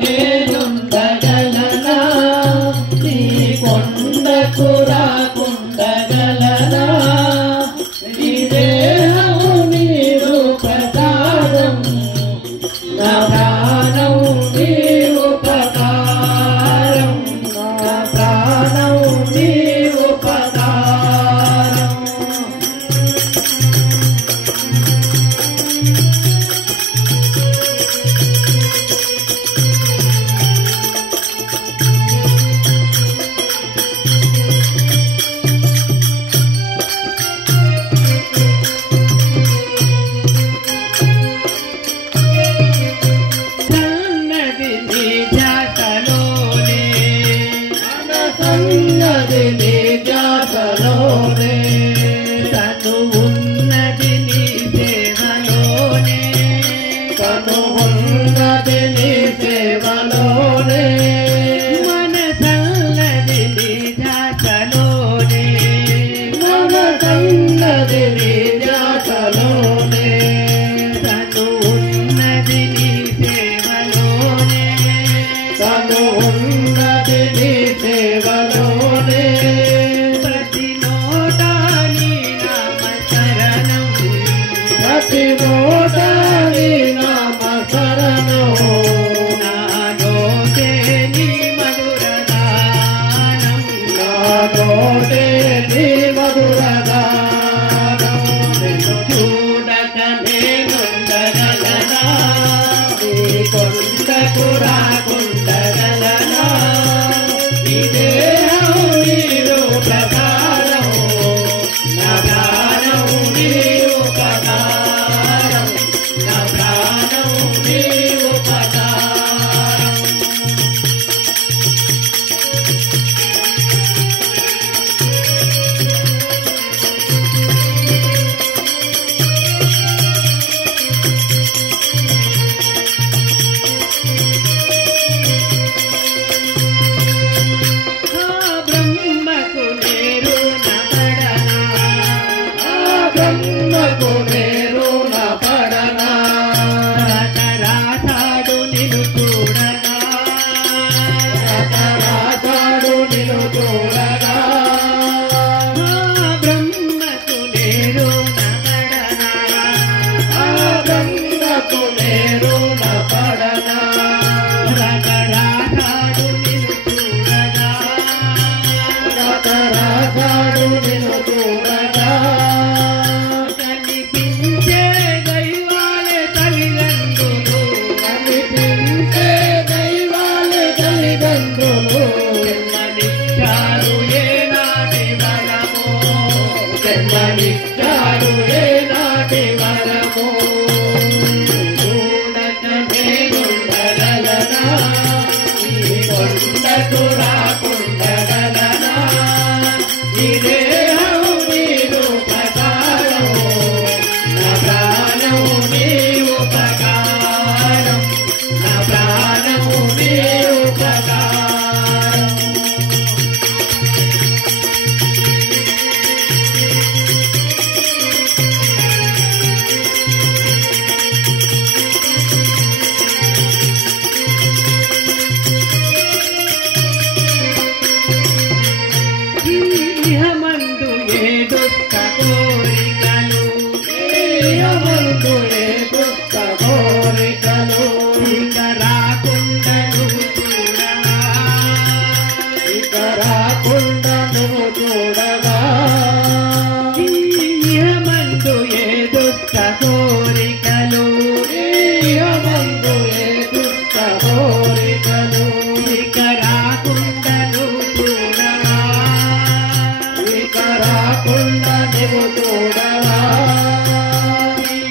నేనుండగలనా నీ కొండకు రాకుండగలనా నీ దేహము నీ రూపకారం నా ప్రాణం నీ ఉపకారం నా ప్రాణం నీ ఉపకారం సన్నది నీ జాతలోనే తను ఉన్నది నీ సేవలోనే తను ఉన్నది నీ సేవలోనే మన సన్నది నీ జాతలోనే మన సన్నది నీ జాతలోనే తను ఉన్నది నీ సేవలోనే తను ఉన్నది నీ సేవలోనే ప్రతి నోటా నీ నామ శరణం ప్రతి నోటా నీ నామ శరణం నాలోటే నీ మధుర గానం నాలోటే నీ మధుర గానం నిన్ను చూడక నేనుండగలనా నీ కొండకు రాకుండగలనా నీ దేహం నీ రూపకారం నా ప్రాణం నీ ఉపకారం నా ప్రాణం నీ ఉపకారం బ్రహ్మకు నేరు పడనా రతరాతాడు నిన్ను చూడగా రతరాతాడు నిన్ను చూడగా బ్రహ్మకు నేరు పడనా బ్రహ్మకు నేరు పడనా రతరాతాడు నిన్ను చూడగా రతరాతాడు నిన్ను చూడగా కనిపించే దైవాలే తల్లిదండ్రులు కనిపించే దైవాలే తల్లిదండ్రులు జన్మనిచ్చారు ఏనాటి వరమో జన్మనిచ్చారు ఏనాటి వరమో చూడక నేనుండగలనా ఈ కొండకు రాకుండగలనా ఈ దేహం నీ రూపకారం నా ప్రాణం నీ ఉపకారం నా ప్రాణం నీ ఉపకారం ఇహమందు ఏ దుఃఖ కోరికలు ఇహమందు ఏ దుఃఖ కోరికలు ఇక రాకుండను చూడగా ఇక రాకుండను చూడగా ఇహమందు ఏ దుఃఖ కోరికలు ఇహమందు ఏ దుఃఖ కోరికలు ఇక రాకుండను చూడగా ఇక రాకుండా నువ్వు చూడవా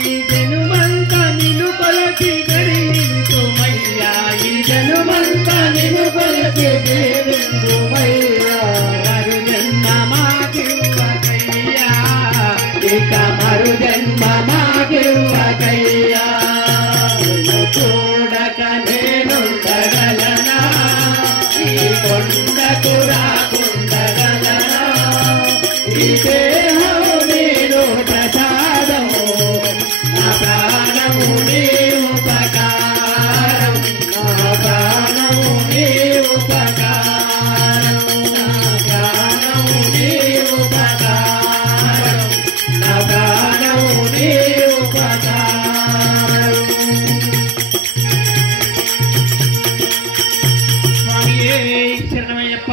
ఈ జనుమంతా నిన్ను కొలచి గడియించుమయ్యా ఈ జనుమంతా నిన్ను కొలచి గడియించుమయ్యా మరు జన్మ మాకివ్వకయ్యా ఇక మరు జన్మ మాకివ్వకయ్యా నిన్ను చూడక నేనుండగలనా ఈ కొండకు రాకుండగలనా ఈ దేహం నీ రూపకారము నా ప్రాణము నీ ఉపకారం నా శరణమయ్యప్ప